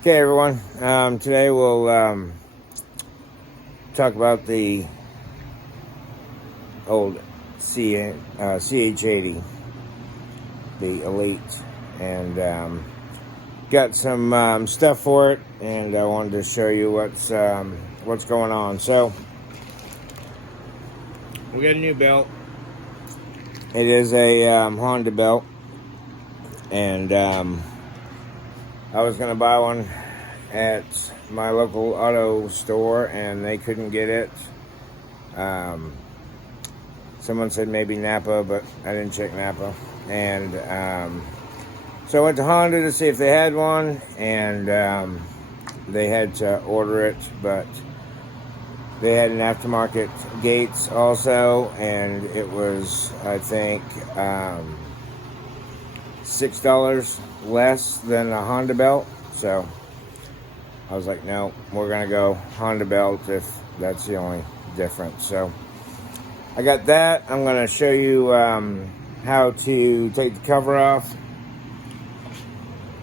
Okay, everyone. Today we'll talk about the old CH80, the Elite, and got some stuff for it, and I wanted to show you what's going on. So we got a new belt. It is a Honda belt, and I was gonna buy one at my local auto store, and they couldn't get it. Someone said maybe Napa, but I didn't check Napa. And so I went to Honda to see if they had one, and they had to order it, but they had an aftermarket Gates also, and it was, I think, $6 less than a Honda belt. So I was like, no, we're gonna go Honda belt if that's the only difference. So I got that. I'm gonna show you how to take the cover off.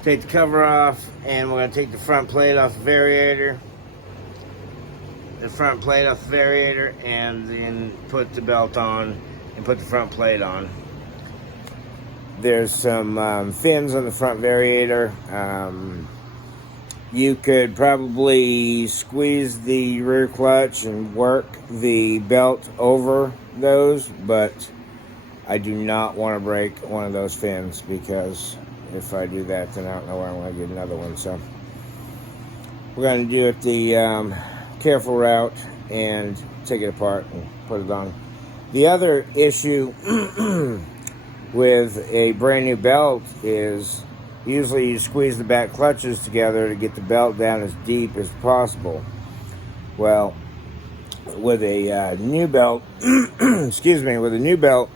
Take the cover off, and we're gonna take the front plate off the variator. The front plate off the variator, and then put the belt on and put the front plate on. There's some fins on the front variator. You could probably squeeze the rear clutch and work the belt over those, but I do not want to break one of those fins, because if I do that, then I don't know where I'm going to get another one. So we're going to do it the careful route and take it apart and put it on. The other issue with a brand new belt is usually you squeeze the back clutches together to get the belt down as deep as possible. Well, with a new belt, excuse me, with a new belt,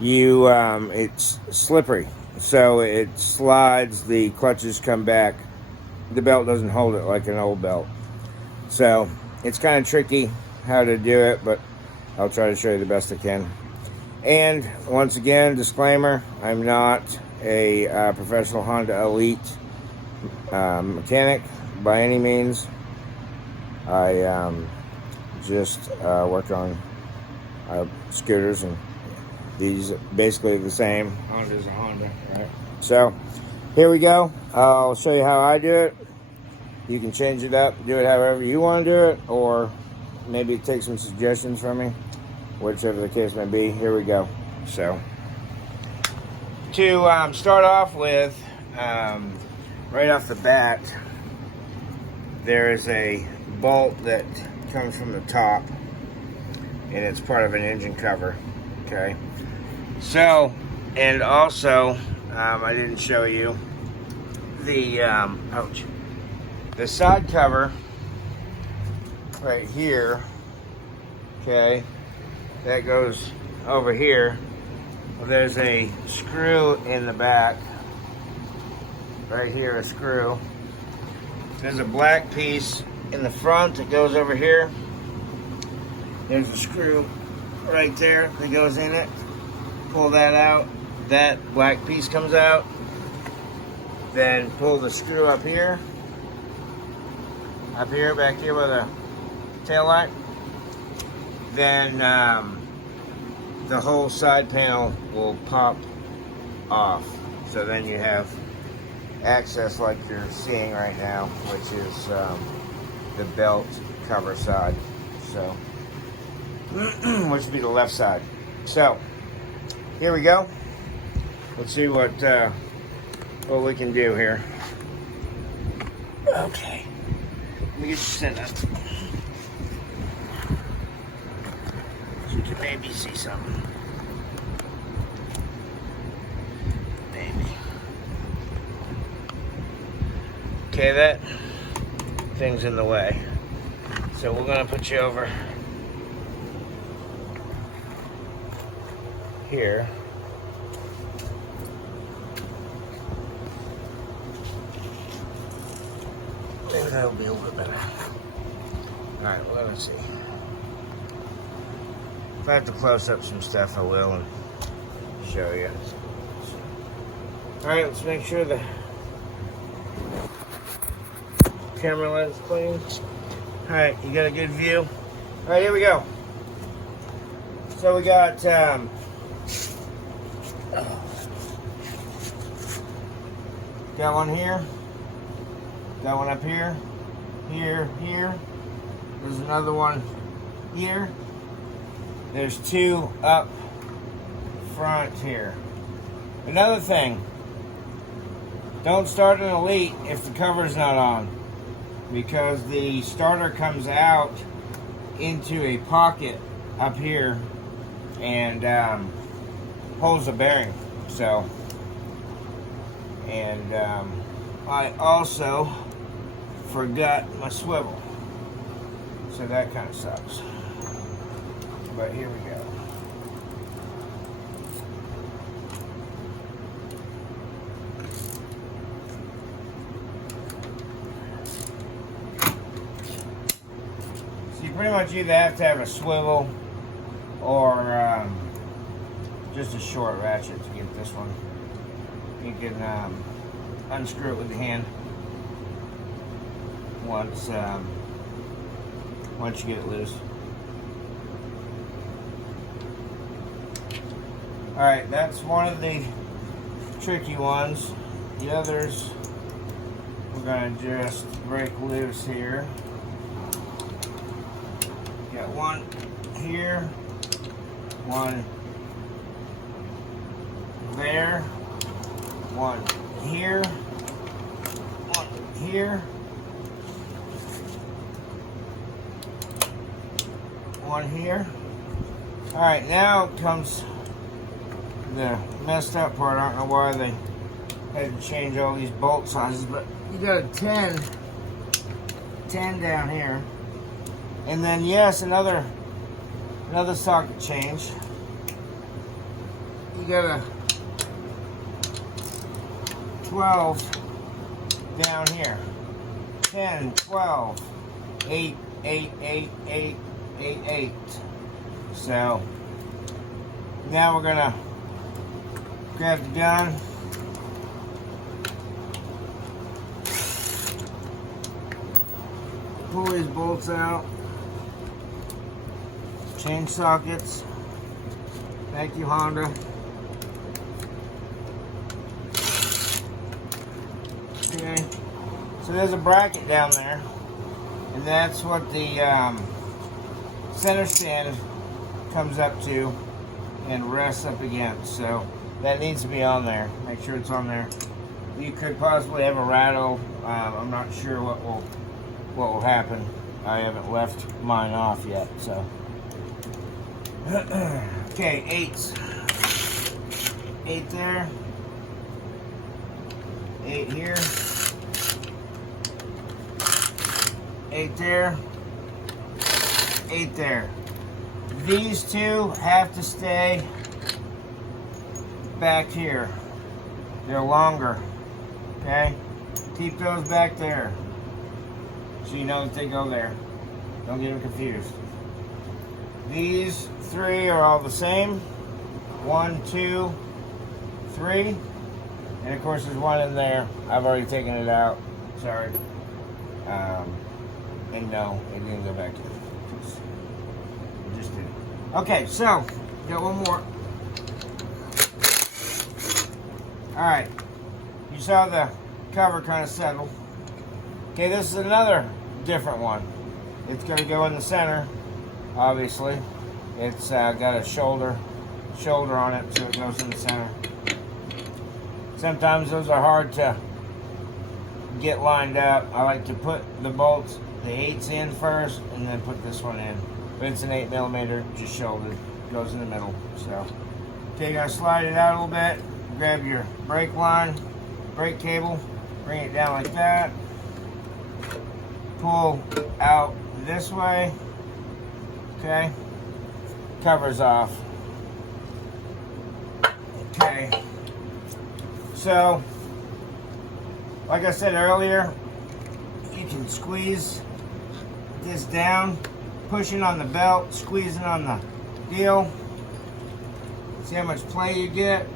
it's slippery, so it slides, the clutches come back, the belt doesn't hold it like an old belt. So it's kind of tricky how to do it, but I'll try to show you the best I can. And once again, disclaimer, I'm not a professional Honda Elite mechanic by any means. I just work on scooters, and these are basically the same. Honda's a Honda, right? So here we go. I'll show you how I do it. You can change it up, do it however you want to do it, or maybe take some suggestions from me, whichever the case may be. Here we go. So to start off with, right off the bat, there is a bolt that comes from the top, and it's part of an engine cover. Okay, so, and also I didn't show you the the side cover right here. Okay, that goes over here. Well, there's a screw in the back right here, a screw. There's a black piece in the front that goes over here. There's a screw right there that goes in it. Pull that out, that black piece comes out. Then pull the screw up here, back here where the tail light. Then the whole side panel will pop off. So then you have access like you're seeing right now, which is the belt cover side. So, which would be the left side. So, here we go. Let's see what we can do here. Okay, let me get you set up so you can maybe see something. Maybe. Okay, that thing's in the way, so we're gonna put you over here. Maybe that'll be a little better. Alright, well, let's see. If I have to close up some stuff, I will and show you. Alright, let's make sure the camera lens clean. Alright, you got a good view? Alright, here we go. So we got got one here, got one up here, here. There's another one here. There's two up front here. Another thing, don't start an Elite if the cover's not on, because the starter comes out into a pocket up here and holds the bearing. So, and I also forgot my swivel, so that kind of sucks. But here we go. So you pretty much either have to have a swivel or just a short ratchet to get this one. You can unscrew it with the hand once you get it loose. Alright, that's one of the tricky ones. The others we're going to just break loose here. Got one here, one there, one here, one here, one here. Alright, now comes the messed up part. I don't know why they had to change all these bolt sizes, but you got a 10 down here, and then yes, another socket change. You got a 12 down here, 10, 12, 8, 8, 8, 8, 8, 8. So now we're gonna grab the gun, pull these bolts out, change sockets. Thank you, Honda. Okay, so there's a bracket down there, and that's what the center stand comes up to and rests up against. So that needs to be on there. Make sure it's on there. You could possibly have a rattle. I'm not sure what will happen. I haven't left mine off yet. So okay, 8 there, 8 here, 8 there, 8 there. These two have to stay back here. They're longer. Okay? Keep those back there, so you know that they go there. Don't get them confused. These 3 are all the same. 1, 2, 3. And of course there's one in there. I've already taken it out. Sorry. And no, it didn't go back to it. It just didn't. Okay, so got one more. Alright. You saw the cover kind of settle. Okay, this is another different one. It's going to go in the center, obviously. It's got a shoulder on it, so it goes in the center. Sometimes those are hard to get lined up. I like to put the bolts, the 8s in first, and then put this one in. But it's an 8mm, just shouldered. Goes in the middle. So, okay, you gotta slide it out a little bit. Grab your brake line, brake cable, bring it down like that. Pull out this way. Okay. Covers off. Okay. So, like I said earlier, you can squeeze this down, pushing on the belt, squeezing on the deal. See how much play you get?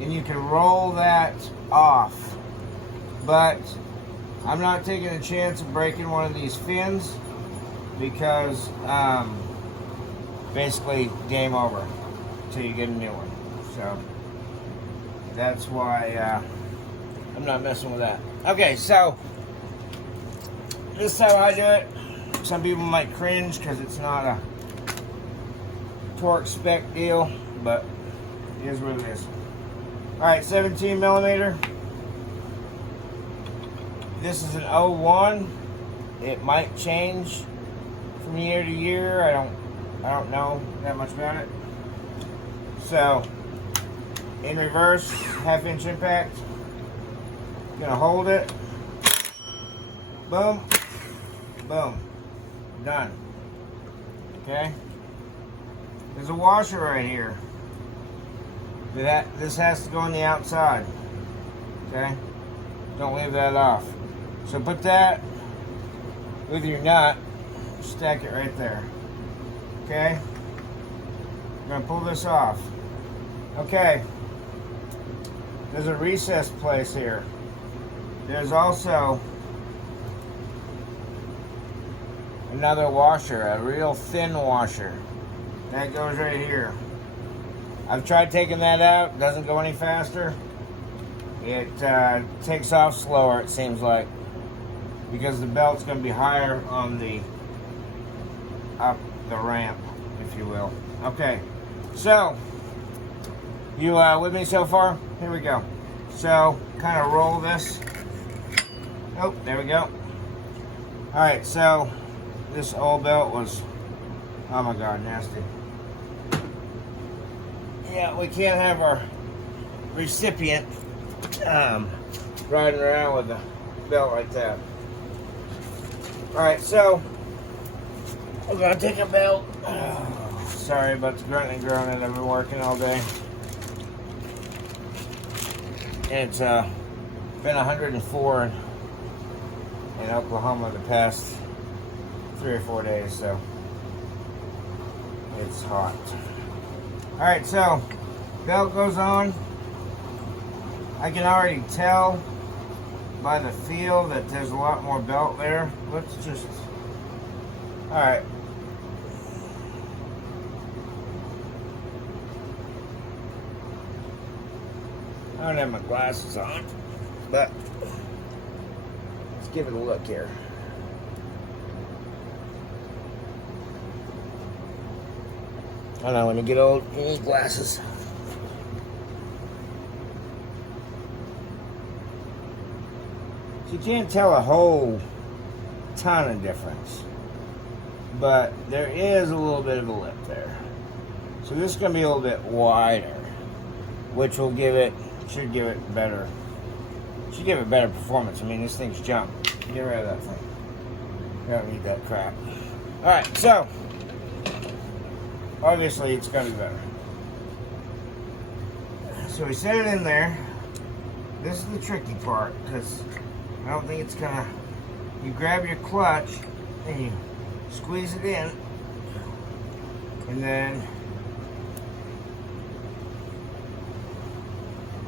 And you can roll that off. But I'm not taking a chance of breaking one of these fins because basically game over until you get a new one. So that's why I'm not messing with that. Okay, so this is how I do it. Some people might cringe because it's not a torque spec deal, but it is what it is. Alright, 17 millimeter. This is an 01. It might change from year to year. I don't know that much about it. So, in reverse, half-inch impact. Gonna hold it. Boom. Boom. Done. Okay. There's a washer right here. This has to go on the outside. Okay. Don't leave that off. So put that with your nut. Stack it right there. Okay. I'm gonna pull this off. Okay. There's a recess place here. There's also another washer, a real thin washer. That goes right here. I've tried taking that out, doesn't go any faster. It takes off slower, it seems like, because the belt's going to be higher on up the ramp, if you will. Okay, so you with me so far? Here we go. So kind of roll this. Oh, there we go. All right, so this old belt was, oh my God, nasty. Yeah, we can't have our recipient riding around with a belt like that. Alright, so we're going to take a belt. Oh, sorry about the grunting and groaning. I've been working all day. It's been 104 in Oklahoma the past 3 or 4 days, so it's hot. Alright, so belt goes on. I can already tell by the feel that there's a lot more belt there. Let's just, alright. I don't have my glasses on, but let's give it a look here. I don't know, when you get old, you need glasses. You can't tell a whole ton of difference, but there is a little bit of a lip there. So this is going to be a little bit wider, which will give it, should give it better performance. I mean, this thing's junk. Get rid of that thing. You don't need that crap. Alright, so obviously it's going to be better. So we set it in there. This is the tricky part, because I don't think it's gonna, you grab your clutch and you squeeze it in, and then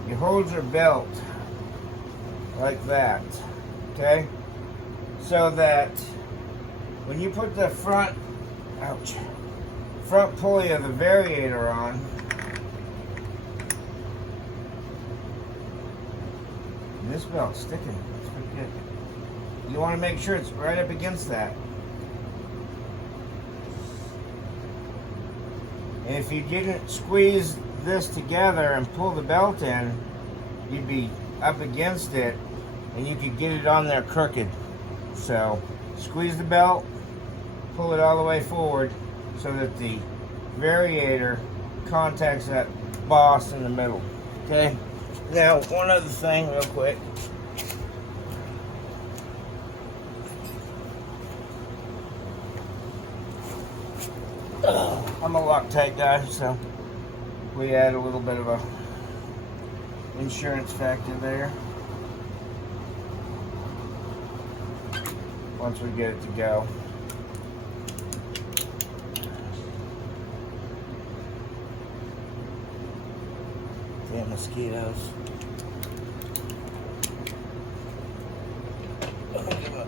you hold your belt like that, okay? So that when you put the front pulley of the variator on, this belt's sticking. It's pretty good. You want to make sure it's right up against that. And if you didn't squeeze this together and pull the belt in, you'd be up against it and you could get it on there crooked. So squeeze the belt, pull it all the way forward so that the variator contacts that boss in the middle. Okay? Now, one other thing real quick. I'm a Loctite guy, so we add a little bit of a insurance factor there once we get it to go. Damn mosquitoes.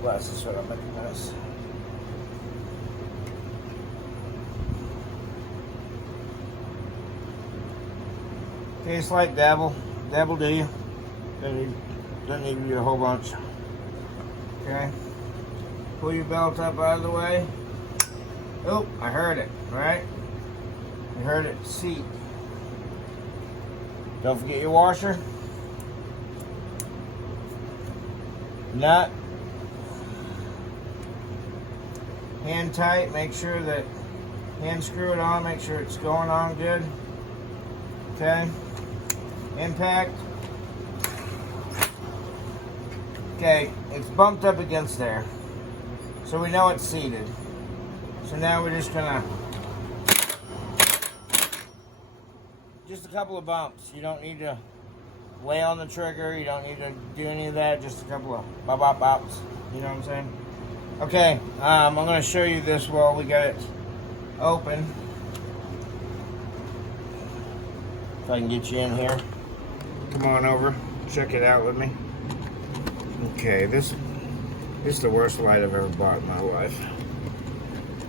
glasses so I don't make a mess. Okay, slight dabble. Dabble do you? Don't need you a whole bunch. Okay. Pull your belt up out of the way. Oh, I heard it, right? You heard it, seat. Don't forget your washer. Nut. Hand tight, make sure that, hand screw it on, make sure it's going on good. Okay. Impact. Okay, it's bumped up against there. So we know it's seated. So now we're just gonna, just a couple of bumps. You don't need to lay on the trigger. You don't need to do any of that. Just a couple of bops. You know what I'm saying? Okay, I'm gonna show you this while we got it open. If I can get you in here. Come on over, check it out with me. Okay, this is the worst light I've ever bought in my life.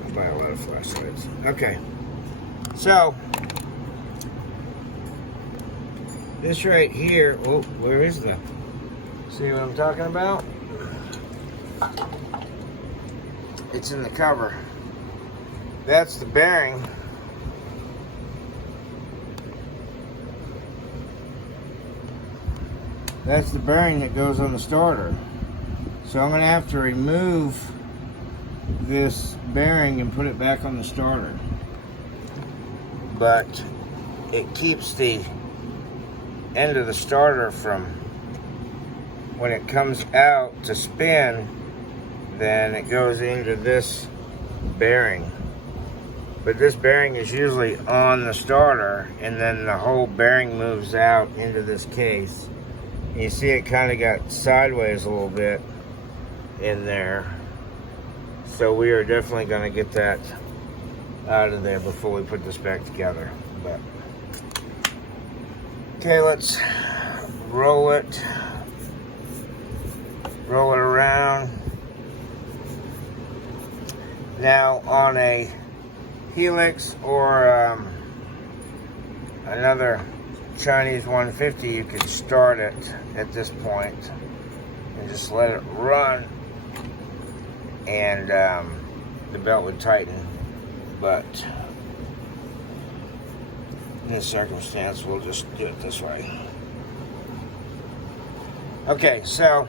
I buy a lot of flashlights. Okay, so this right here, oh, where is the, see what I'm talking about? It's in the cover. That's the bearing. That's the bearing that goes on the starter. So I'm going to have to remove this bearing and put it back on the starter. But it keeps the end of the starter from, when it comes out to spin, then it goes into this bearing. But this bearing is usually on the starter, and then the whole bearing moves out into this case. You see it kind of got sideways a little bit in there. So we are definitely going to get that out of there before we put this back together. But okay, let's roll it around. Now on a Helix or another Chinese 150, you can start it at this point and just let it run, and the belt would tighten. But in this circumstance, we'll just do it this way. Okay, so